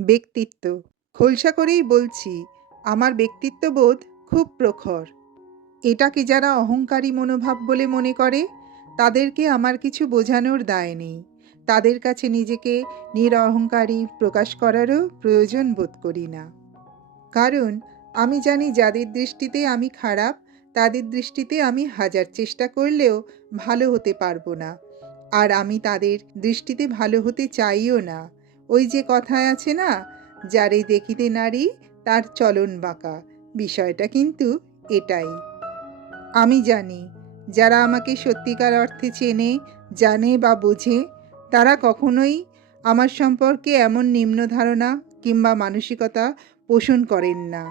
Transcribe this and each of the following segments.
ব্যক্তিত্ব। খোলসা করেই বলছি, আমার ব্যক্তিত্ববোধ খুব প্রখর। এটাকে যারা অহংকারী মনোভাব বলে মনে করে? তাদেরকে আমার কিছু বোঝানোর দায় নেই। তাদের কাছে নিজেকে নিরহংকারী প্রকাশ করারও প্রয়োজন বোধ করি না। কারণ, আমি জানি যাদের দৃষ্টিতে আমি খারাপ, তাদের দৃষ্টিতে আমি হাজার চেষ্টা করলেও ভালো হতে পারব না। আর আমি তাদের দৃষ্টিতে ভালো হতে চাইও না। ওই যে কথায় আছে না যারে দেখিতে নারী, তার চলন বাঁকা। বিষয়টা কিন্তু এটাই। আমি জানি, যারা আমাকে সত্যিকার অর্থে চেনে, জানে বা বোঝে, তারা কখনোই আমার সম্পর্কে এমন নিম্ন ধারণা কিংবা মানসিকতা পোষণ করেন না।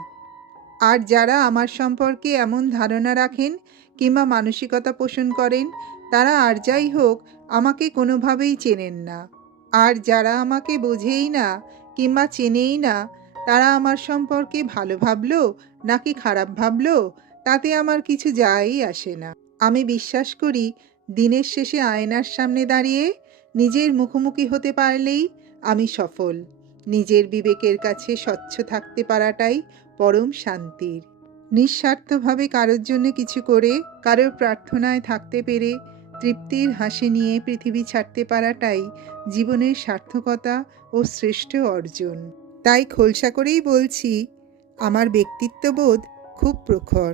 আর যারা আমার সম্পর্কে এমন ধারণা রাখেন কিংবা মানসিকতা পোষণ করেন, তারা আর যাই হোক, আমাকে কোনোভাবেই চেনেন না। আর যারা আমাকে বোঝেই না কিংবা চেনেই না, তারা আমার সম্পর্কে ভালো ভাবলো নাকি খারাপ ভাবলো, তাতে আমার কিছু যাই আসে না। আমি বিশ্বাস করি, দিনের শেষে আয়নার সামনে দাঁড়িয়ে নিজের মুখোমুখি হতে পারলেই আমি সফল। নিজের বিবেকের কাছে স্বচ্ছ থাকতে পারাটাই পরম শান্তির। নিঃস্বার্থভাবে কারোর জন্য কিছু করে, কারোর প্রার্থনায় থাকতে পেরে তৃপ্তির হাসি নিয়ে পৃথিবী ছাড়তে পারাটাই জীবনের সার্থকতা ও শ্রেষ্ঠ অর্জন। তাই খোলসা করেই বলছি, আমার ব্যক্তিত্ববোধ খুব প্রখর।